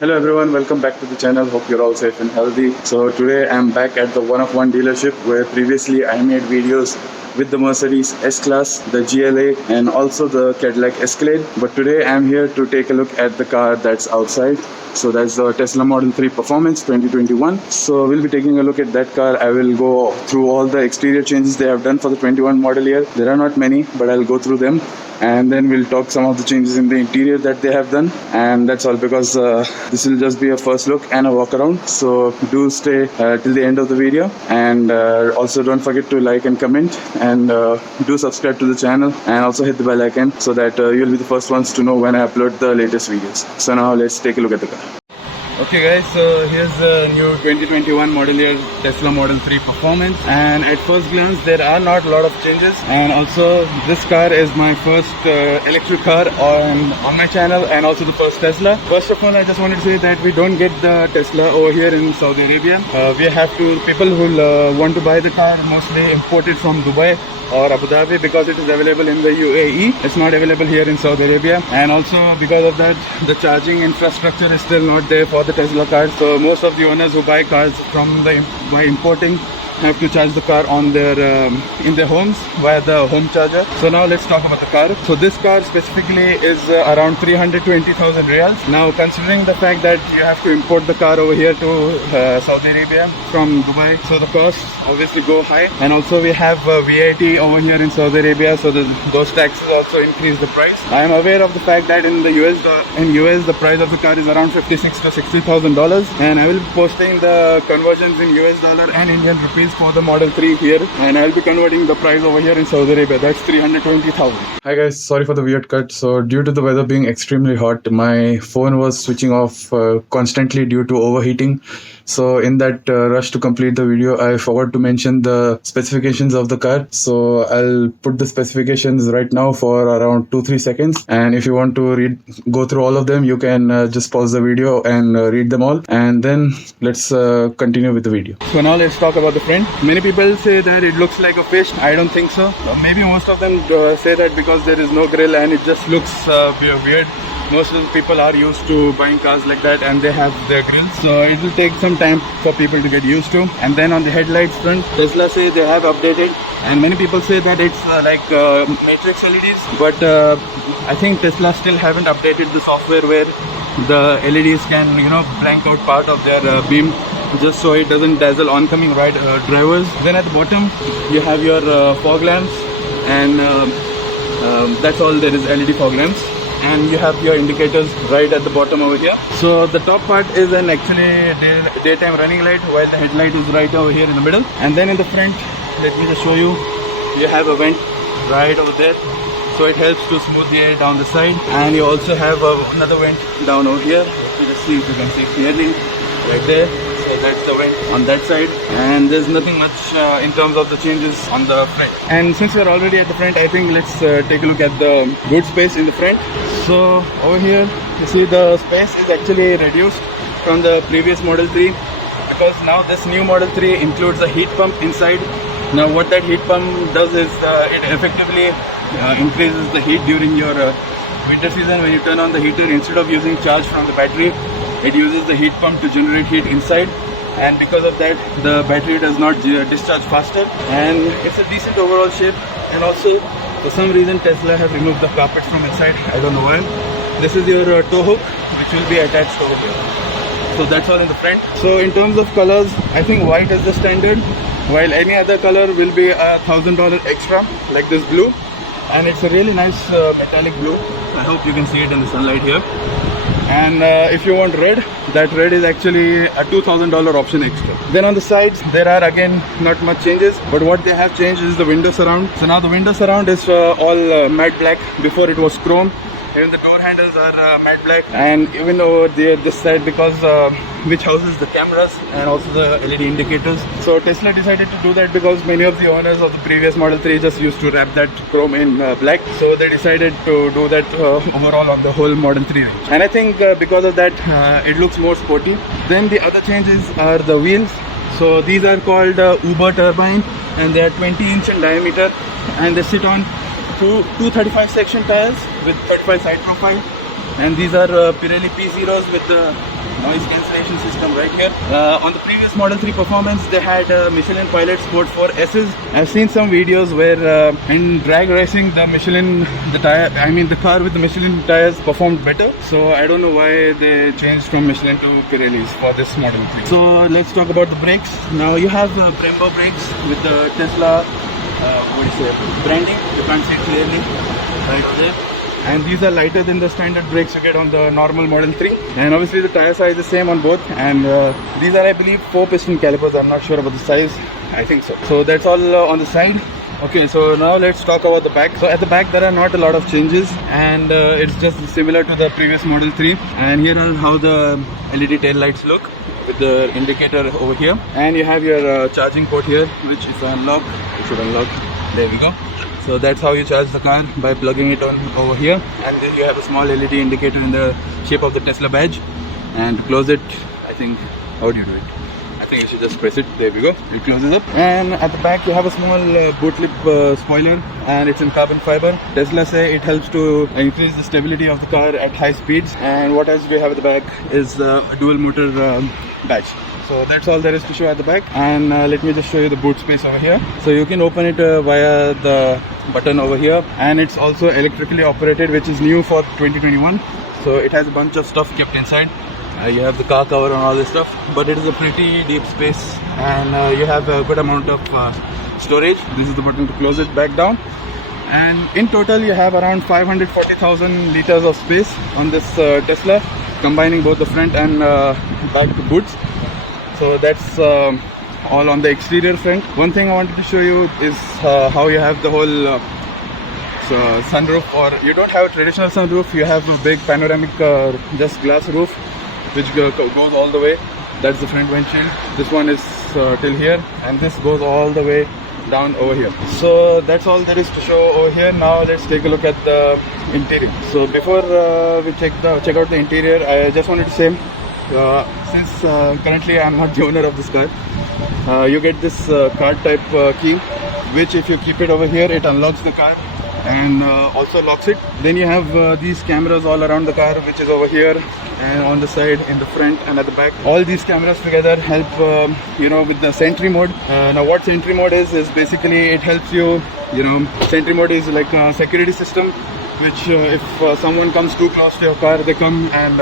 Hello everyone, welcome back to the channel. Hope you're all safe and healthy. So today I'm back at the One of One dealership where previously I made videos with the Mercedes S-Class, the GLA and also the Cadillac Escalade. But today I'm here to take a look at the car that's outside. So that's the Tesla Model 3 Performance 2021. So we'll be taking a look at that car. I will go through all the exterior changes they have done for the 21 model year. There are not many, but I'll go through them. And then we'll talk some of the changes in the interior that they have done. And that's all because this will just be a first look and a walk around. So do stay till the end of the video. And also don't forget to like and comment. And do subscribe to the channel. And also hit the bell icon so that you'll be the first ones to know when I upload the latest videos. So now let's take a look at the car. Okay guys, so here's the new 2021 model year Tesla Model 3 Performance, and at first glance there are not a lot of changes. And also this car is my first electric car on my channel, and also the first Tesla. First of all, I just wanted to say that we don't get the Tesla over here in Saudi Arabia. We have to, people who want to buy the car mostly import it from Dubai or Abu Dhabi because it is available in the UAE. It's not available here in Saudi Arabia, and also because of that the charging infrastructure is still not there for the Tesla cars. So most of the owners who buy cars by importing have to charge the car on their in their homes via the home charger. So now let's talk about the car. So this car specifically is around 320,000 riyals. Now considering the fact that you have to import the car over here to Saudi Arabia from Dubai, so the costs obviously go high. And also we have VAT over here in Saudi Arabia, so those taxes also increase the price. I am aware of the fact that in the US the price of the car is around $56,000 to $60,000, and I will be posting the conversions in US dollar and Indian rupees for the Model 3 here, and I'll be converting the price over here in Saudi Arabia. That's 320,000. Hi guys, sorry for the weird cut. So due to the weather being extremely hot, my phone was switching off constantly due to overheating. So in that rush to complete the video, I forgot to mention the specifications of the car. So I'll put the specifications right now for around 2-3 seconds. And if you want to go through all of them, you can just pause the video and read them all. And then let's continue with the video. So now let's talk about the front. Many people say that it looks like a fish. I don't think so. Maybe most of them say that because there is no grille and it just looks weird. Most of the people are used to buying cars like that and they have their grills, so it will take some time for people to get used to. And then on the headlights front, Tesla say they have updated, and many people say that it's like matrix LEDs, but I think Tesla still haven't updated the software where the LEDs can blank out part of their beam, just so it doesn't dazzle oncoming drivers. Then at the bottom you have your fog lamps, and that's all there is, LED fog lamps. And you have your indicators right at the bottom over here. So the top part is an actually daytime running light, while the headlight is right over here in the middle. And then in the front, let me just show you, you have a vent right over there, so it helps to smooth the air down the side. And you also have another vent down over here. Let me just see if you can see clearly right there. So that's the vent on that side, and there's nothing much in terms of the changes on the front. And since we're already at the front, I think let's take a look at the boot space in the front. So over here you see the space is actually reduced from the previous Model 3, because now this new Model 3 includes a heat pump inside. Now what that heat pump does is it effectively increases the heat during your winter season. When you turn on the heater, instead of using charge from the battery, it uses the heat pump to generate heat inside, and because of that the battery does not discharge faster, and it's a decent overall shape. And also for some reason Tesla have removed the carpet from inside. I don't know why. This is your tow hook which will be attached over here. So that's all in the front. So in terms of colors, I think white is the standard, while any other color will be $1,000 extra, like this blue, and it's a really nice metallic blue. I hope you can see it in the sunlight here. And if you want red, that red is actually a $2,000 option extra. Then on the sides there are again not much changes, but what they have changed is the window surround. So now the window surround is all matte black. Before it was chrome. Even the door handles are matte black, and even over there this side, because which houses the cameras and also the LED indicators. So Tesla decided to do that because many of the owners of the previous Model 3 just used to wrap that chrome in black. So they decided to do that overall on the whole Model 3 range. And I think because of that it looks more sporty. Then the other changes are the wheels. So these are called Uber turbine, and they are 20-inch in diameter, and they sit on 235 section tires with 35 side profile, and these are Pirelli P0s with the noise cancellation system right here. On the previous Model 3 Performance, they had Michelin Pilot Sport 4 S's. I've seen some videos where in drag racing, the car with the Michelin tires performed better. So I don't know why they changed from Michelin to Pirelli's for this Model 3. So let's talk about the brakes. Now you have Brembo brakes with the Tesla branding. You can't see it clearly right there. And these are lighter than the standard brakes you get on the normal Model 3. And obviously the tire size is the same on both. And these are, I believe, 4-piston calipers. I'm not sure about the size. I think so. So that's all on the side. Okay, so now let's talk about the back. So at the back there are not a lot of changes, and it's just similar to the previous Model 3. And here are how the LED tail lights look with the indicator over here. And you have your charging port here, which is unlocked. You should unlock. There we go. So that's how you charge the car, by plugging it on over here. And then you have a small LED indicator in the shape of the Tesla badge. And to close it, I think, how do you do it? I think you should just press it. There we go. It closes up. And at the back you have a small boot lip spoiler, and it's in carbon fiber. Tesla say it helps to increase the stability of the car at high speeds. And what else we have at the back is a dual motor badge. So that's all there is to show at the back. And let me just show you the boot space over here. So you can open it via the button over here, and it's also electrically operated, which is new for 2021. So it has a bunch of stuff kept inside. You have the car cover and all this stuff, but it is a pretty deep space, and you have a good amount of storage. This is the button to close it back down. And in total you have around 540,000 liters of space on this Tesla, combining both the front and back boots. So that's all on the exterior front. One thing I wanted to show you is how you have the whole sunroof, or you don't have a traditional sunroof, you have a big panoramic just glass roof which goes all the way. That's the front windshield. This one is till here, and this goes all the way down over here. So that's all there is to show over here. Now let's take a look at the interior. So before we check out the interior, I just wanted to say, since currently I'm not the owner of this car, you get this card type key, which if you keep it over here, it unlocks the car and also locks it. Then you have these cameras all around the car, which is over here and on the side, in the front and at the back. All these cameras together help with the Sentry mode. Now what Sentry mode is basically it helps you, Sentry mode is like a security system, which if someone comes too close to your car, they come and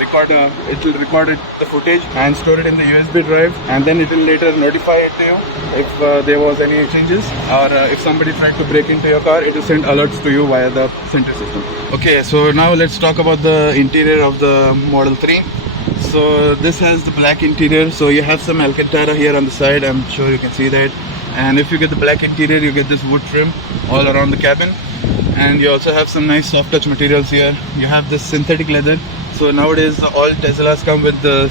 it will record the footage and store it in the USB drive, and then it will later notify it to you if there was any changes, or if somebody tried to break into your car, it will send alerts to you via the Sentry system. Okay, so now let's talk about the interior of the Model 3. So this has the black interior, so you have some Alcantara here on the side, I'm sure you can see that. And if you get the black interior, you get this wood trim all around the cabin, and you also have some nice soft touch materials here. You have this synthetic leather. So nowadays all Teslas come with the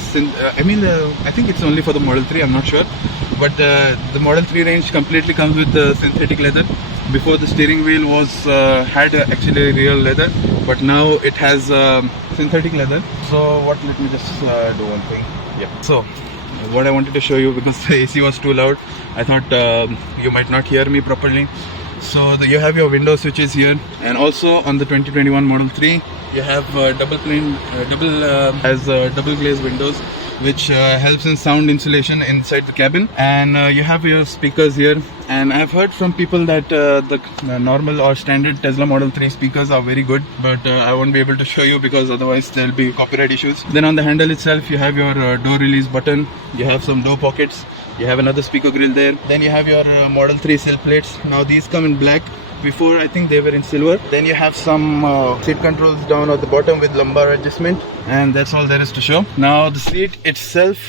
I think it's only for the Model 3, I'm not sure, but the Model 3 range completely comes with the synthetic leather. Before, the steering wheel had actually real leather, but now it has synthetic leather. So let me just do one thing. Yeah. So what I wanted to show you, because the AC was too loud, I thought you might not hear me properly. So you have your window switches here, and also on the 2021 Model 3 you have double glazed windows, which helps in sound insulation inside the cabin. And you have your speakers here, and I've heard from people that the normal or standard Tesla Model 3 speakers are very good, but I won't be able to show you because otherwise there'll be copyright issues. Then on the handle itself you have your door release button, you have some door pockets, you have another speaker grill there. Then you have your Model 3 sill plates. Now these come in black. Before, I think they were in silver. Then you have some seat controls down at the bottom with lumbar adjustment, and that's all there is to show. Now the seat itself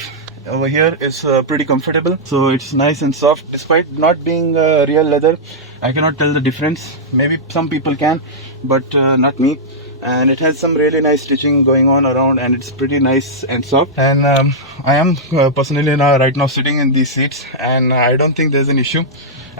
over here is pretty comfortable, so it's nice and soft. Despite not being real leather, I cannot tell the difference. Maybe some people can, but not me. And it has some really nice stitching going on around, and it's pretty nice and soft. And I am personally right now sitting in these seats, and I don't think there's an issue.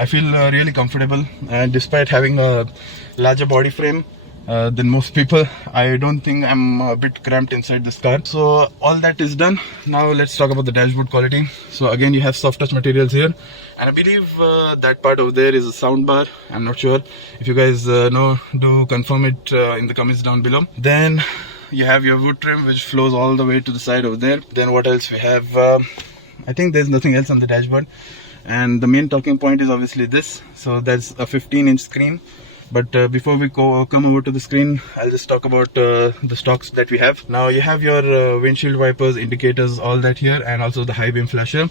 I feel really comfortable, and despite having a larger body frame than most people, I don't think I'm a bit cramped inside this car. So all that is done. Now let's talk about the dashboard quality. So again, you have soft touch materials here, and I believe that part over there is a sound bar. I'm not sure. If you guys know, do confirm it in the comments down below. Then you have your wood trim which flows all the way to the side over there. Then what else we have? I think there's nothing else on the dashboard. And the main talking point is obviously this. So that's a 15-inch screen. But before we come over to the screen, I'll just talk about the stocks that we have. Now you have your windshield wipers, indicators, all that here, and also the high beam flasher.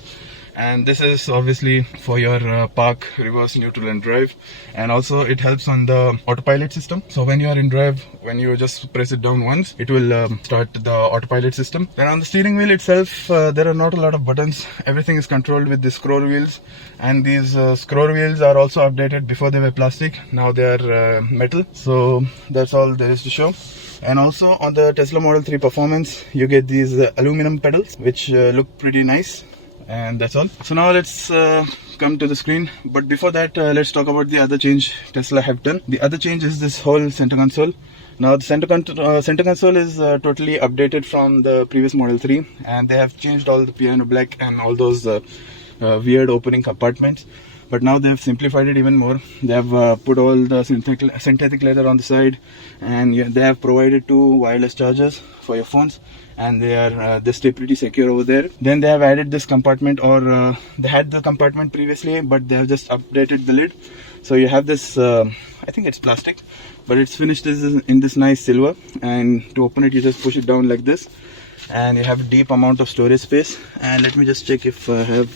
And this is obviously for your park, reverse, neutral and drive. And also it helps on the autopilot system. So when you are in drive, when you just press it down once, it will start the autopilot system. Then on the steering wheel itself, there are not a lot of buttons. Everything is controlled with the scroll wheels. And these scroll wheels are also updated. Before they were plastic, now they are metal. So that's all there is to show. And also on the Tesla Model 3 Performance, you get these aluminum pedals, which look pretty nice. And that's all. So now let's come to the screen. But before that, let's talk about the other change Tesla have done. The other change is this whole center console. Now the center console is totally updated from the previous Model 3, and they have changed all the piano black and all those weird opening compartments. But now they have simplified it even more. They have put all the synthetic leather on the side, and they have provided 2 wireless chargers for your phones, and they stay pretty secure over there. Then they have added this compartment, or they had the compartment previously, but they have just updated the lid. So you have this, I think it's plastic, but it's finished in this nice silver. And to open it, you just push it down like this, and you have a deep amount of storage space. And let me just check if I have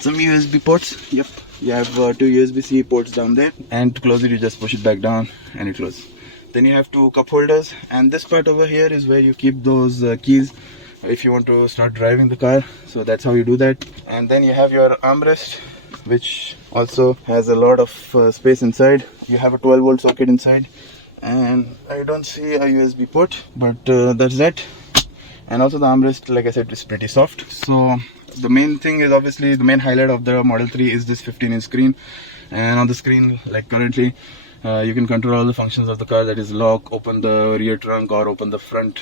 some USB ports. Yep, you have 2 USB-C ports down there, and to close it, you just push it back down and it closes. Then you have 2 cup holders, and this part over here is where you keep those keys if you want to start driving the car. So that's how you do that. And then you have your armrest, which also has a lot of space inside. You have a 12-volt socket inside, and I don't see a USB port, but that's that. And also the armrest, like I said, is pretty soft. So the main thing is obviously the main highlight of the Model 3 is this 15-inch screen. And on the screen, like currently, you can control all the functions of the car, that is lock, open the rear trunk, or open the front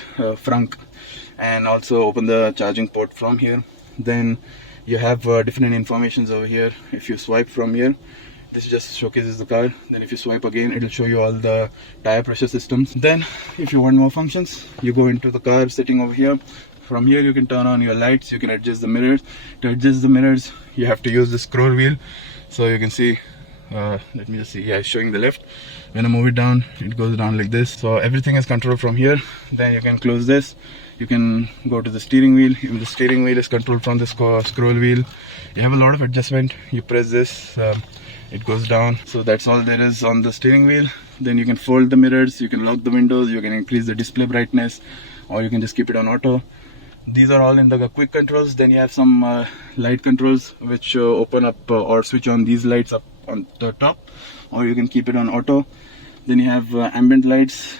and also open the charging port from here. Then you have different informations over here. If you swipe from here, this just showcases the car. Then if you swipe again, it will show you all the tire pressure systems. Then if you want more functions, you go into the car setting over here. From here you can turn on your lights, you can adjust the mirrors. To adjust the mirrors, you have to use the scroll wheel. So you can see, let me just see, yeah, it's showing the left. When I move it down, it goes down like this. So everything is controlled from here. Then you can close this. You can go to the steering wheel. Even the steering wheel is controlled from the scroll wheel. You have a lot of adjustment. You press this, it goes down. So that's all there is on the steering wheel. Then you can fold the mirrors, you can lock the windows, you can increase the display brightness, or you can just keep it on auto. These are all in the quick controls. Then you have some light controls which open up or switch on these lights up on the top, or you can keep it on auto. Then you have ambient lights.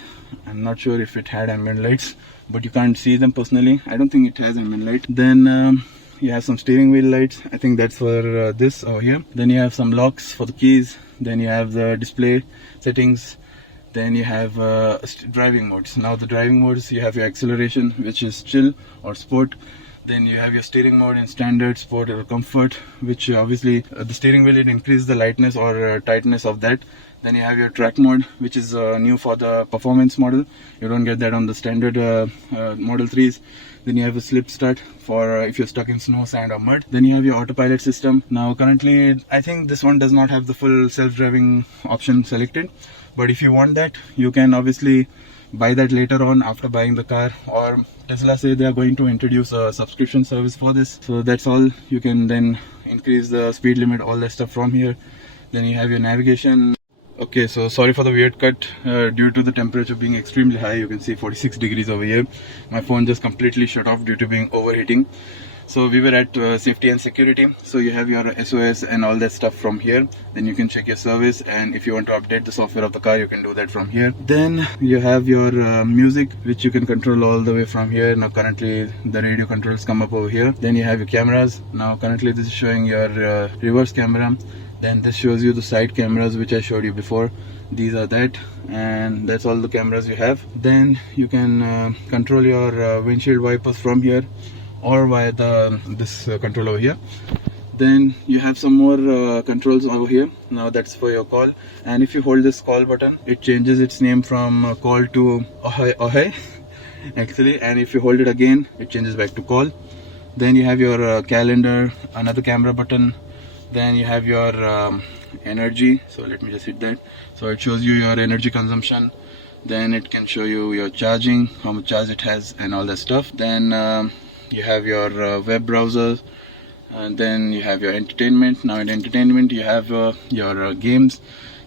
I'm not sure if it had ambient lights, but you can't see them personally. I don't think it has ambient light. Then you have some steering wheel lights. I think that's for this over here. Then you have some locks for the keys. Then you have the display settings. Then you have driving modes. Now the driving modes, you have your acceleration, which is chill or sport. Then you have your steering mode in standard, sport, or comfort, which obviously the steering wheel, it increases the lightness or tightness of that. Then you have your track mode, which is new for the performance model. You don't get that on the standard Model 3s. Then you have a slip start for if you're stuck in snow, sand, or mud. Then you have your autopilot system. Now currently, I think this one does not have the full self-driving option selected. But if you want that, you can obviously buy that later on after buying the car. Or Tesla say they are going to introduce a subscription service for this. So that's all. You can then increase the speed limit, all that stuff from here. Then you have your navigation. Okay, so sorry for the weird cut. Due to the temperature being extremely high, you can see 46 degrees over here. My phone just completely shut off due to being overheating. So we were at safety and security. So you have your SOS and all that stuff from here. Then you can check your service, and if you want to update the software of the car, you can do that from here. Then you have your music, which you can control all the way from here. Now currently the radio controls come up over here. Then you have your cameras. Now currently this is showing your reverse camera. Then this shows you the side cameras, which I showed you before. These are that, and that's all the cameras you have. Then you can control your windshield wipers from here, or via this control over here. Then you have some more controls over here. Now that's for your call, and if you hold this call button, it changes its name from call to Ahoy Ahoy. actually. And if you hold it again, it changes back to call. Then you have your calendar, another camera button. Then you have your energy. So let me just hit that. So it shows you your energy consumption. Then it can show you your charging, how much charge it has, and all that stuff. Then you have your web browser, and then you have your entertainment. Now in entertainment you have your games.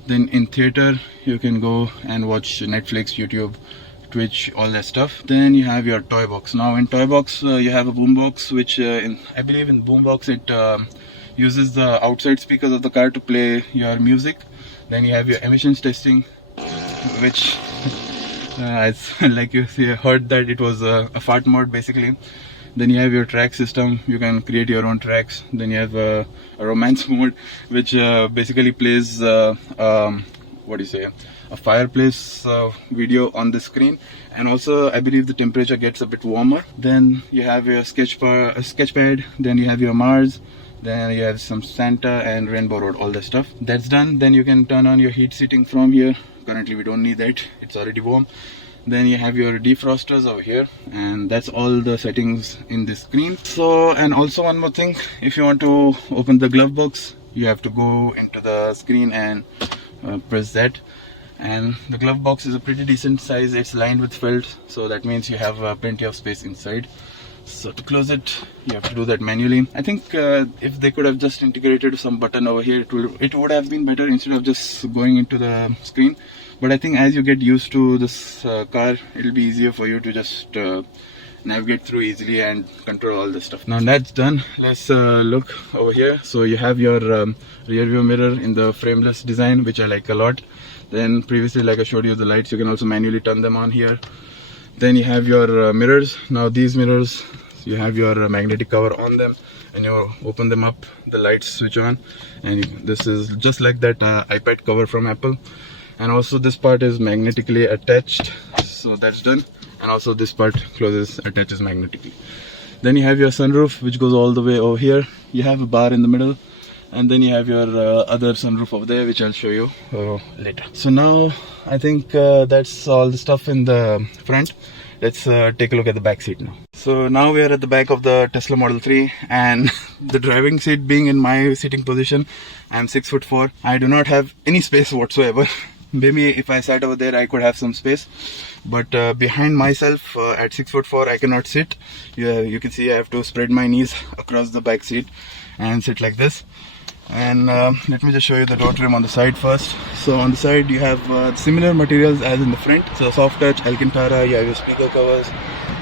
Then in theater you can go and watch Netflix, YouTube, Twitch, all that stuff. Then you have your toy box. Now in toy box you have a boom box, which I believe in boom box it uses the outside speakers of the car to play your music. Then you have your emissions testing, which it's like you heard that it was a fart mode basically. Then you have your track system, you can create your own tracks. Then you have a romance mode, which basically plays what do you say, a fireplace video on the screen. And also I believe the temperature gets a bit warmer. Then you have your sketch pad, then you have your Mars, then you have some Santa and Rainbow Road, all that stuff. That's done. Then you can turn on your heat seating from here. Currently we don't need that, it's already warm. Then you have your defrosters over here, and that's all the settings in this screen. So, and also one more thing, if you want to open the glove box, you have to go into the screen and press that. And the glove box is a pretty decent size, it's lined with felt, so that means you have plenty of space inside. So to close it, you have to do that manually. I think if they could have just integrated some button over here, it would have been better instead of just going into the screen. But I think as you get used to this car, it'll be easier for you to just navigate through easily and control all this stuff. Now that's done, let's look over here. So you have your rear view mirror in the frameless design, which I like a lot. Then previously, like I showed you, the lights, you can also manually turn them on here. Then you have your mirrors. Now these mirrors, you have your magnetic cover on them, and you open them up, the lights switch on, and this is just like that iPad cover from Apple. And also this part is magnetically attached, so that's done. And also this part closes, attaches magnetically. Then you have your sunroof, which goes all the way over here. You have a bar in the middle, and then you have your other sunroof over there, which I'll show you later. So now I think that's all the stuff in the front. Let's take a look at the back seat now. So now we are at the back of the Tesla Model 3, and the driving seat being in my sitting position, I'm 6'4". I do not have any space whatsoever. Maybe if I sat over there I could have some space, but behind myself at 6'4" I cannot sit. You can see I have to spread my knees across the back seat and sit like this. And let me just show you the door trim on the side first. So on the side you have similar materials as in the front. So soft touch, Alcantara, you have your speaker covers,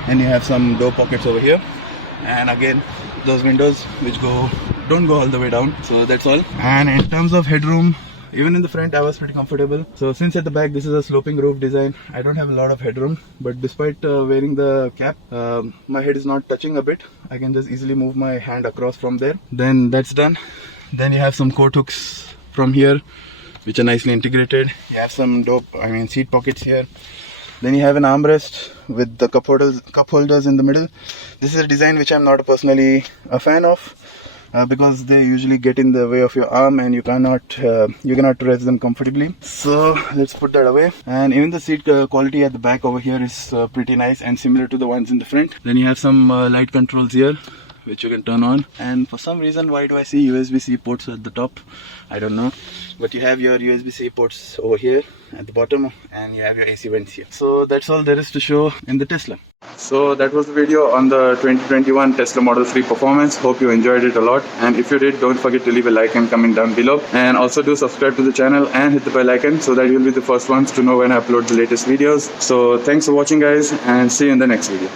and you have some door pockets over here. And again, those windows which don't go all the way down. So that's all. And in terms of headroom, even in the front I was pretty comfortable. So since at the back this is a sloping roof design, I don't have a lot of headroom, but despite wearing the cap, my head is not touching a bit. I can just easily move my hand across from there. Then that's done. Then you have some coat hooks from here, which are nicely integrated. You have some seat pockets here. Then you have an armrest with the cup holders in the middle. This is a design which I'm not personally a fan of, because they usually get in the way of your arm and you cannot rest them comfortably. So let's put that away. And even the seat quality at the back over here is pretty nice and similar to the ones in the front. Then you have some light controls here, which you can turn on. And for some reason, why do I see USB-C ports at the top? I don't know. But you have your USB-C ports over here at the bottom, and you have your AC vents here. So that's all there is to show in the Tesla. So that was the video on the 2021 Tesla Model 3 performance. Hope you enjoyed it a lot. And if you did, don't forget to leave a like and comment down below. And also do subscribe to the channel and hit the bell icon so that you'll be the first ones to know when I upload the latest videos. So thanks for watching guys, and see you in the next video.